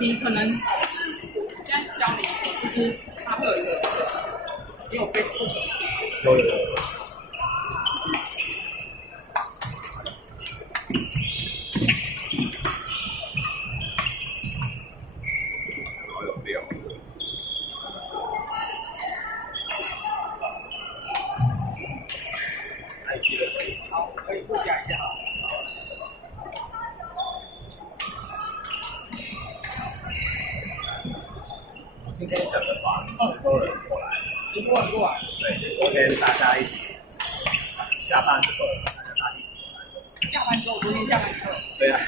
你可能现在教你，就是它会有一个，你有 Facebook 有。好，可以互加一下。今天整个团10多人过来10多人过来。对，昨天大家一起下班之后，大家一起过来。下班之后，昨天下班之后。对啊。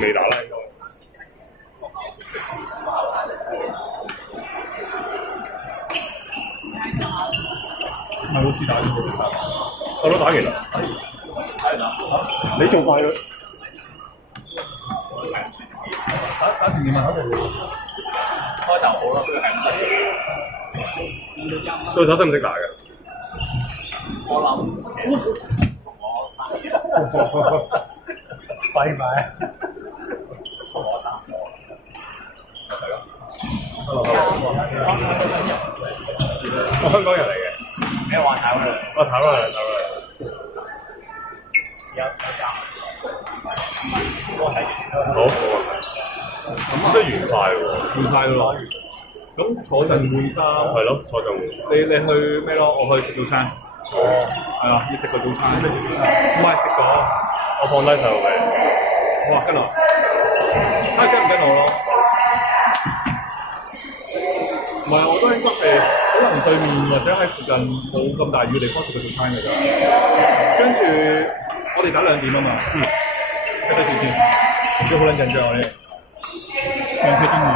未打啦應該。係老師打咗冇打，我都打完啦。你仲快咗？打成點啊？打成點？開頭好啦，佢係唔識。對手識唔識打嘅？我諗拜拜。我香港人嚟嘅。咩話炒佢？我炒啦，炒啦。有加。我睇住先。好，好啊。咁即係完晒喎，完晒咯。咁坐陣換衫。係咯，坐陣換衫。你去咩咯？我去食早餐。哦。係啊，要食個早餐。咩食早餐？唔係食咗。我放低細路嘅。我話跟我。睇下跟唔跟我咯？唔係，我都應該係可能對面或者喺附近冇咁大雨嘅地方食個早餐㗎咋。跟住我哋打2點啊嘛。睇睇住先，唔知好撚緊張我哋。上車經驗。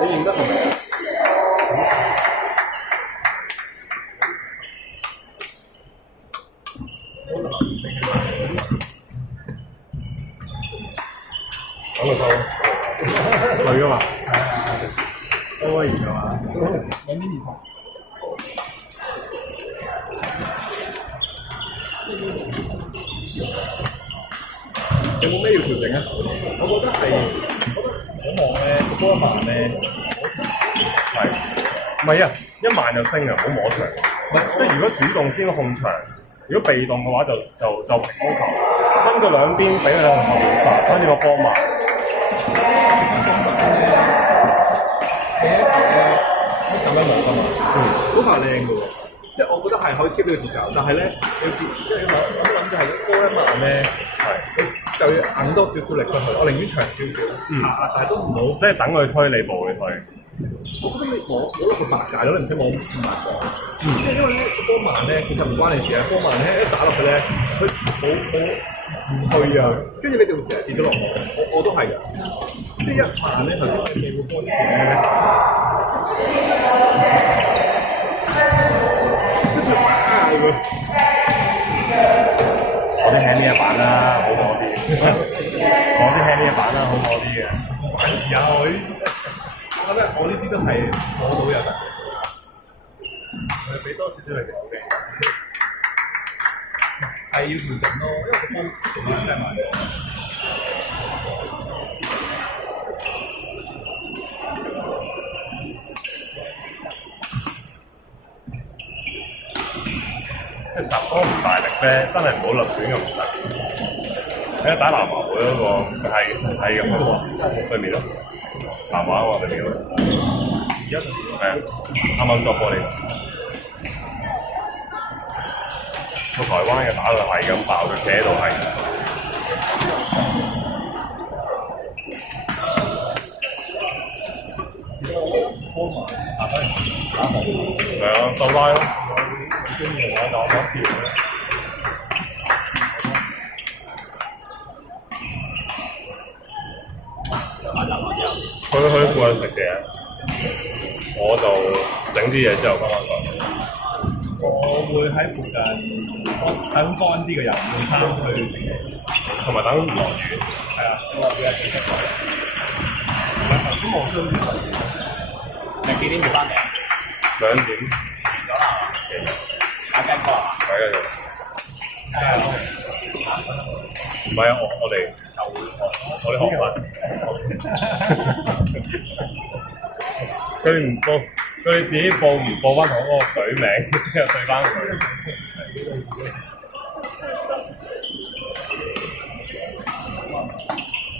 你認得係咪？講到收。女㗎嘛？都可以㗎嘛？有啲意思。有冇咩要調整啊？我覺得係，好望咧，波慢咧，係。唔係啊，一慢就升啊，唔好摸場。唔係，即係如果主動先控場，如果被動嘅話就平高球，分佢兩邊俾佢兩個後面殺，跟住個波慢。咁樣冇㗎嘛？嗰下靚㗎喎，即係我覺得係可以 keep 呢個節奏，但係咧，即係我諗就係波一慢咧，係就要硬多少少力出去，我寧願長少少，但係都唔好，即係等佢推你步去推。我覺得你攞落個白界咯，你唔使攞咁慢講。即係因為咧個波慢咧，其實唔關你事啊，波慢咧一打落去咧，佢冇唔去啊，跟住你就會成日跌咗落去。我都係㗎，即係一慢咧，頭先我哋未會波之前咧。我啲輕呢一版啦，好攞啲。我啲輕呢一版啦，好攞啲嘅。還是啊，我覺得我呢支都係攞到人，俾多少少力我嘅，係要調整咯，因為個波做得真係慢。即係十波唔大力咧，真係唔好立亂咁實。睇下打南華會嗰個係咁喎，對面咯，南華喎對面咯。係啊，啱啱作過嚟。個台灣嘅打到係咁爆，佢企喺度係。係啊，鬥拉咯。中意同我打一條咧。佢附近食嘅，我就整啲嘢之後翻返嚟。我會喺附近等乾啲嘅人用餐去食嘢，同埋等落雨。係啊，落雨係幾得意。頭先望出好似10點，你幾點要翻嚟啊2點。完咗啦，打雞波啊？係啊，係啊，唔係啊，我哋學翻。佢唔報，佢哋自己報唔報翻我嗰個隊名，之後對翻佢。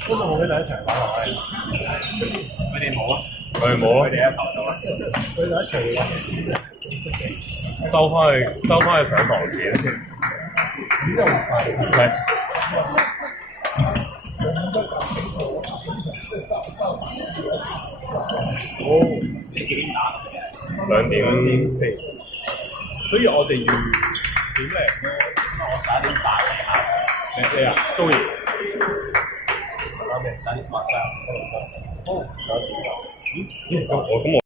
嗰度我哋一齊玩落去，佢哋冇啊，佢哋冇啊，佢哋一投訴啊，佢哋一齊玩，收翻去上堂錢。錢就唔係。係。哦，你幾點打2點4，所以我哋要點零咯。我11點8嚟下，你啊，中意。啱嘅，洗馬上嗰度得。哦，有點㗎。咁我